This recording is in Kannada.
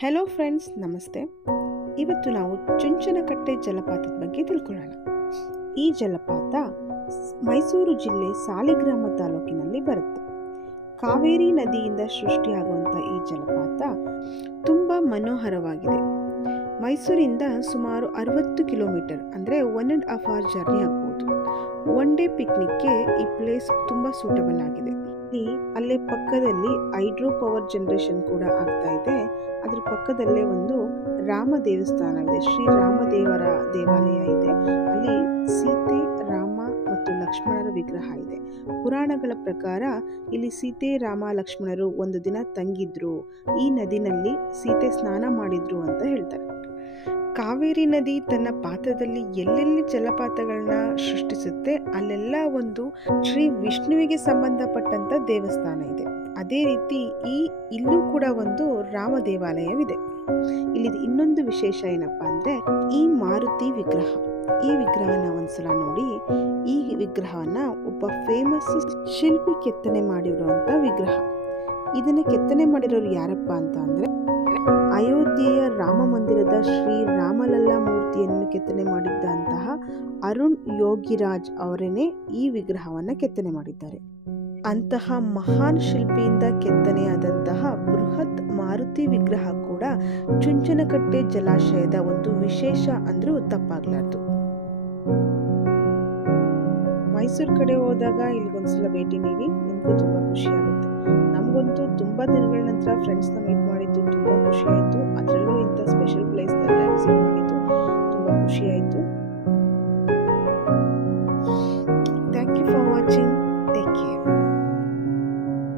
ಹೆಲೋ ಫ್ರೆಂಡ್ಸ್ ನಮಸ್ತೆ. ಇವತ್ತು ನಾವು ಚುಂಚನಕಟ್ಟೆ ಜಲಪಾತದ ಬಗ್ಗೆ ತಿಳ್ಕೊಳ್ಳೋಣ. ಈ ಜಲಪಾತ ಮೈಸೂರು ಜಿಲ್ಲೆ ಸಾಲಿಗ್ರಾಮ ತಾಲೂಕಿನಲ್ಲಿ ಬರುತ್ತೆ. ಕಾವೇರಿ ನದಿಯಿಂದ ಸೃಷ್ಟಿಯಾಗುವಂಥ ಈ ಜಲಪಾತ ತುಂಬ ಮನೋಹರವಾಗಿದೆ. ಮೈಸೂರಿಂದ ಸುಮಾರು ಅರವತ್ತು ಕಿಲೋಮೀಟರ್ ಅಂದರೆ one and half hour journey ಆಗ್ಬೋದು ಒನ್ ಡೇ ಪಿಕ್ನಿಕ್ಗೆ ಈ ಪ್ಲೇಸ್ ತುಂಬ ಸೂಟಬಲ್ ಆಗಿದೆ. ಅಲ್ಲೇ ಪಕ್ಕದಲ್ಲಿ ಹೈಡ್ರೋ ಪವರ್ ಜನರೇಷನ್ ಕೂಡ ಆಗ್ತಾ ಇದೆ. ಅದ್ರ ಪಕ್ಕದಲ್ಲೇ ಒಂದು ರಾಮ ದೇವಸ್ಥಾನ ಇದೆ. ಶ್ರೀ ರಾಮದೇವರ ದೇವಾಲಯ ಇದೆ. ಅಲ್ಲಿ ಸೀತೆ, ರಾಮ ಮತ್ತು ಲಕ್ಷ್ಮಣರ ವಿಗ್ರಹ ಇದೆ. ಪುರಾಣಗಳ ಪ್ರಕಾರ ಇಲ್ಲಿ ಸೀತೆ, ರಾಮ, ಲಕ್ಷ್ಮಣರು ಒಂದು ದಿನ ತಂಗಿದ್ರು. ಈ ನದಿನಲ್ಲಿ ಸೀತೆ ಸ್ನಾನ ಮಾಡಿದ್ರು ಅಂತ ಹೇಳ್ತಾರೆ. ಕಾವೇರಿ ನದಿ ತನ್ನ ಪಾತ್ರದಲ್ಲಿ ಎಲ್ಲೆಲ್ಲಿ ಜಲಪಾತಗಳನ್ನ ಸೃಷ್ಟಿಸುತ್ತೆ, ಅಲ್ಲೆಲ್ಲ ಒಂದು ಶ್ರೀ ವಿಷ್ಣುವಿಗೆ ಸಂಬಂಧಪಟ್ಟಂತ ದೇವಸ್ಥಾನ ಇದೆ. ಅದೇ ರೀತಿ ಈ ಇಲ್ಲೂ ಕೂಡ ಒಂದು ರಾಮ ದೇವಾಲಯವಿದೆ. ಇಲ್ಲಿ ಇನ್ನೊಂದು ವಿಶೇಷ ಏನಪ್ಪಾ ಅಂದ್ರೆ ಈ ಮಾರುತಿ ವಿಗ್ರಹ. ಈ ವಿಗ್ರಹನ ಒಂದ್ಸಲ ನೋಡಿ, ಈ ವಿಗ್ರಹವನ್ನ ಒಬ್ಬ ಫೇಮಸ್ ಶಿಲ್ಪಿ ಕೆತ್ತನೆ ಮಾಡಿರುವಂತ ವಿಗ್ರಹ. ಇದನ್ನ ಕೆತ್ತನೆ ಮಾಡಿರೋರು ಯಾರಪ್ಪ ಅಂತ ಅಂದ್ರೆ ಅಯೋಧ್ಯೆಯ ರಾಮ ಮಂದಿರದ ಶ್ರೀ ರಾಮಲಲ್ಲಾ ಮೂರ್ತಿಯನ್ನು ಕೆತ್ತನೆ ಮಾಡಿದ್ದಂತಹ ಅರುಣ್ ಯೋಗಿರಾಜ್ ಅವರೇನೆ ಈ ವಿಗ್ರಹವನ್ನು ಕೆತ್ತನೆ ಮಾಡಿದ್ದಾರೆ. ಅಂತಹ ಮಹಾನ್ ಶಿಲ್ಪಿಯಿಂದ ಕೆತ್ತನೆಯಾದಂತಹ ಬೃಹತ್ ಮಾರುತಿ ವಿಗ್ರಹ ಕೂಡ ಚುಂಚನಕಟ್ಟೆ ಜಲಾಶಯದ ಒಂದು ವಿಶೇಷ ಅಂದರೂ ತಪ್ಪಾಗಲಾರ್ದು. ಮೈಸೂರು ಕಡೆ ಹೋದಾಗ ಇಲ್ಲಿಗೊಂದ್ಸಲ ಭೇಟಿ ನೀಡಿ, ನಿಮಗೂ ತುಂಬ ಖುಷಿ ಆಗುತ್ತೆ. ನಮಗಂತೂ ತುಂಬ ತುಂಬ ದಿನಗಳ ನಂತರ ಫ್ರೆಂಡ್ಸ್ನ ಮೀಟ್ ಮಾಡಿದ್ದು ತುಂಬ ಖುಷಿಯಾಯಿತು ಅದರಲ್ಲೂ ಇಂಥ ಸ್ಪೆಷಲ್